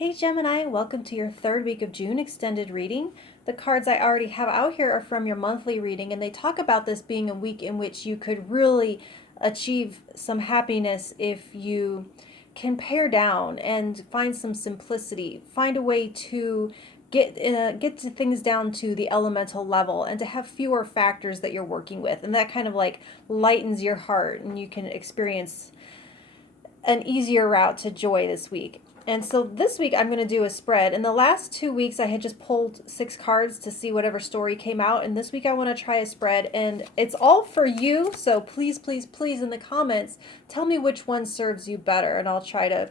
Hey Gemini, welcome to your third week of June extended reading. The cards I already have out here are from your monthly reading, and they talk about this being a week in which you could really achieve some happiness if you can pare down and find some simplicity, find a way to get to things down to the elemental level and to have fewer factors that you're working with, and that kind of like lightens your heart and you can experience an easier route to joy this week. And so this week I'm going to do a spread. In the last 2 weeks I had just pulled 6 cards to see whatever story came out, and this week I want to try a spread, and it's all for you. So please, please, please in the comments tell me which one serves you better, and I'll try to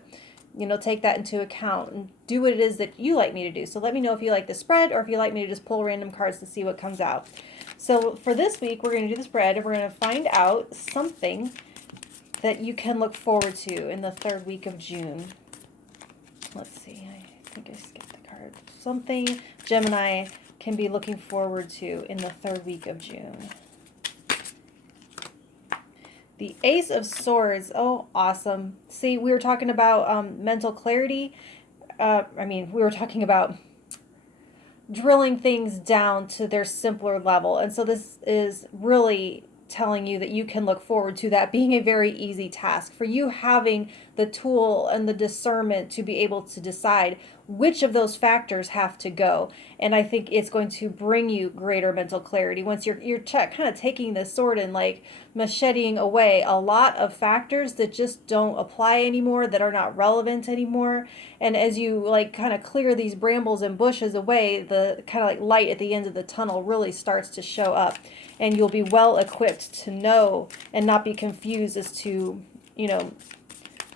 take that into account and do what it is that you like me to do. So let me know if you like the spread or if you like me to just pull random cards to see what comes out. So for this week we're going to do the spread, and we're going to find out something that you can look forward to in the third week of June. Let's see, I think I skipped the card. Something Gemini can be looking forward to in the third week of June. The Ace of Swords. Oh, awesome. See, we were talking about mental clarity. We were talking about drilling things down to their simpler level. And so this is really telling you that you can look forward to that being a very easy task, for you having the tool and the discernment to be able to decide which of those factors have to go. And I think it's going to bring you greater mental clarity once you're kind of taking this sword and like macheting away a lot of factors that just don't apply anymore, that are not relevant anymore. And as you like kind of clear these brambles and bushes away, the kind of like light at the end of the tunnel really starts to show up, and you'll be well equipped to know and not be confused as to,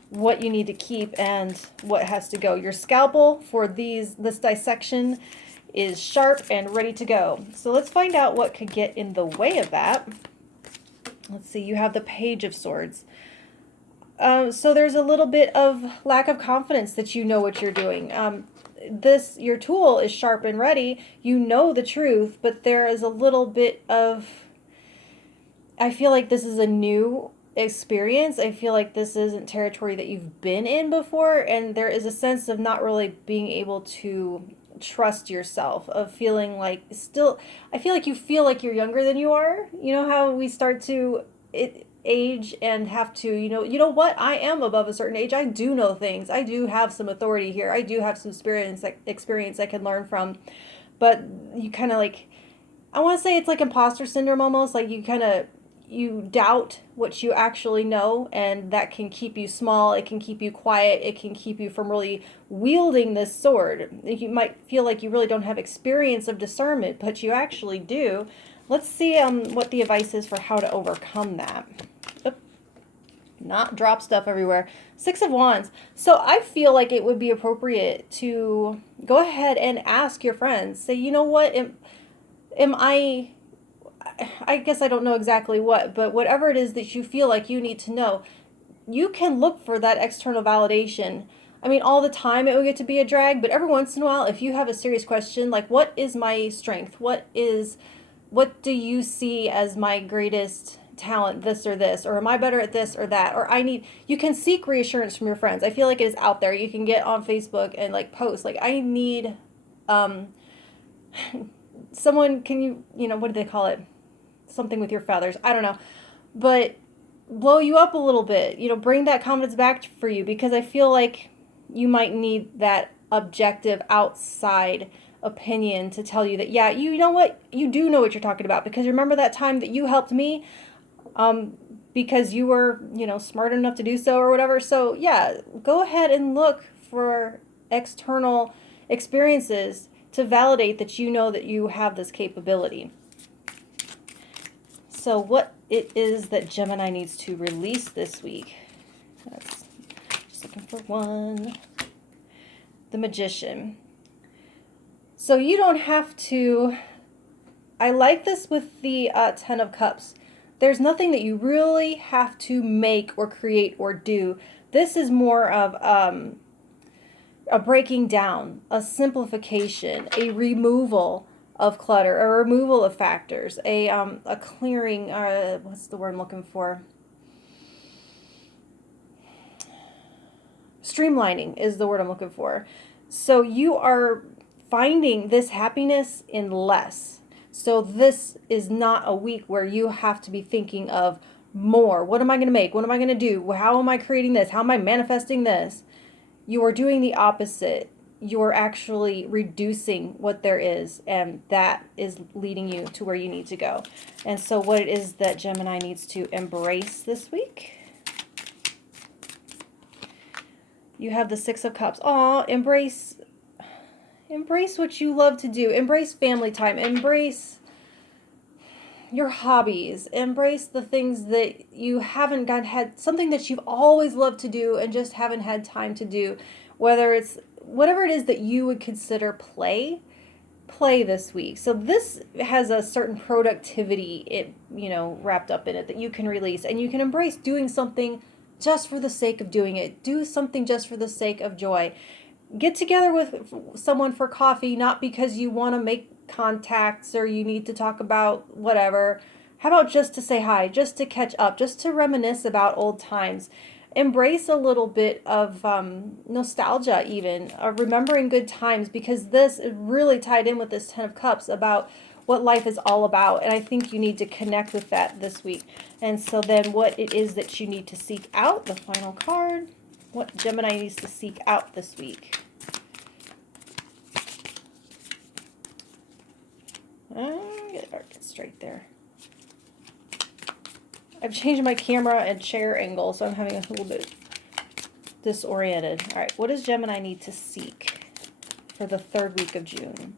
what you need to keep and what has to go. Your scalpel for this dissection is sharp and ready to go. So let's find out what could get in the way of that. Let's see, you have the Page of Swords. So there's a little bit of lack of confidence that you know what you're doing. Your tool is sharp and ready. You know the truth, but there is a little bit of, I feel like this is a new experience. I feel like this isn't territory that you've been in before, and there is a sense of not really being able to trust yourself, of feeling like I feel like you feel like you're younger than you are. You know how we start to age and have to, you know what, I am above a certain age. I do know things. I do have some authority here. I do have some experience I can learn from. But you kind of like, I want to say it's like imposter syndrome almost, like you doubt what you actually know, and that can keep you small. It can keep you quiet. It can keep you from really wielding this sword. You might feel like you really don't have experience of discernment, but you actually do. Let's see what the advice is for how to overcome that. Oop. Not drop stuff everywhere. 6 of Wands. So I feel like it would be appropriate to go ahead and ask your friends. Say, you know what, am I guess I don't know exactly what, but whatever it is that you feel like you need to know, you can look for that external validation. I mean, all the time it will get to be a drag, but every once in a while, if you have a serious question, like, what is my strength? What do you see as my greatest talent, this or this? Or am I better at this or that? Or you can seek reassurance from your friends. I feel like it is out there. You can get on Facebook and like post, like, I need, someone, can you, what do they call it? Something with your feathers. I don't know. But blow you up a little bit. Bring that confidence back for you, because I feel like you might need that objective outside opinion to tell you that, yeah, you know what? You do know what you're talking about, because remember that time that you helped me because you were, smart enough to do so or whatever. So yeah, go ahead and look for external experiences to validate that you know that you have this capability. So what it is that Gemini needs to release this week. That's just looking for one. The Magician. So you don't have to, I like this with the 10 of Cups. There's nothing that you really have to make or create or do. This is more of a breaking down, a simplification, a removal of clutter, a removal of factors, a clearing, what's the word I'm looking for? Streamlining is the word I'm looking for. So you are finding this happiness in less. So this is not a week where you have to be thinking of more. What am I going to make? What am I going to do? How am I creating this? How am I manifesting this? You are doing the opposite. You are actually reducing what there is, and that is leading you to where you need to go. And so what it is that Gemini needs to embrace this week. You have the Six of Cups. Aw, embrace what you love to do. Embrace family time. Embrace your hobbies. Embrace the things that you haven't had, something that you've always loved to do and just haven't had time to do. Whether it's whatever it is that you would consider play this week. So this has a certain productivity, wrapped up in it that you can release, and you can embrace doing something just for the sake of doing it. Do something just for the sake of joy. Get together with someone for coffee, not because you want to make contacts or you need to talk about whatever. How about just to say hi, just to catch up, just to reminisce about old times. Embrace a little bit of nostalgia even, remembering good times, because this is really tied in with this Ten of Cups about what life is all about. And I think you need to connect with that this week. And so then what it is that you need to seek out, the final card, what Gemini needs to seek out this week. Get it straight there. I've changed my camera and chair angle, so I'm having a little bit disoriented. All right, what does Gemini need to seek for the 3rd week of June?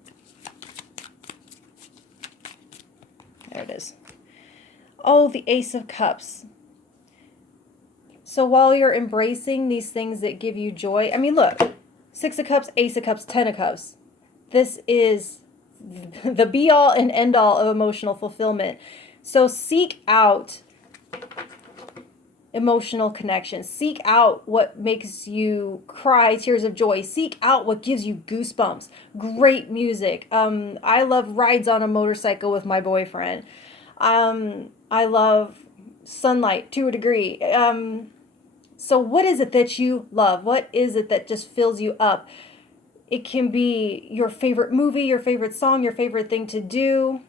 There it is. Oh, the Ace of Cups. So while you're embracing these things that give you joy, I mean, look, 6 of Cups, Ace of Cups, 10 of Cups. This is the be-all and end-all of emotional fulfillment. So seek out emotional connection. Seek out what makes you cry tears of joy. Seek out what gives you goosebumps. Great music. I love rides on a motorcycle with my boyfriend. I love sunlight to a degree. So what is it that you love? What is it that just fills you up? It can be your favorite movie, your favorite song, your favorite thing to do.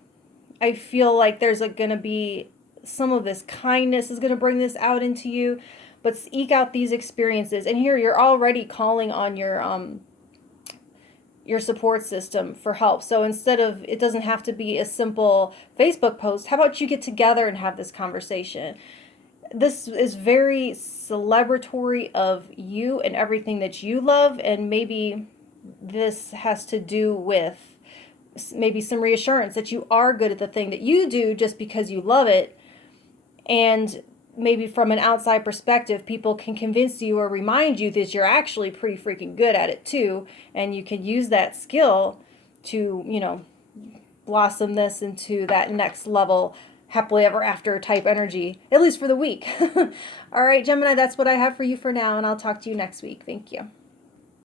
I feel like there's going to be some of this kindness is going to bring this out into you, but seek out these experiences. And here you're already calling on your support system for help. So instead of, it doesn't have to be a simple Facebook post. How about you get together and have this conversation? This is very celebratory of you and everything that you love, and maybe this has to do with maybe some reassurance that you are good at the thing that you do just because you love it. And maybe from an outside perspective, people can convince you or remind you that you're actually pretty freaking good at it too. And you can use that skill to, blossom this into that next level, happily ever after type energy, at least for the week. All right, Gemini, that's what I have for you for now. And I'll talk to you next week. Thank you.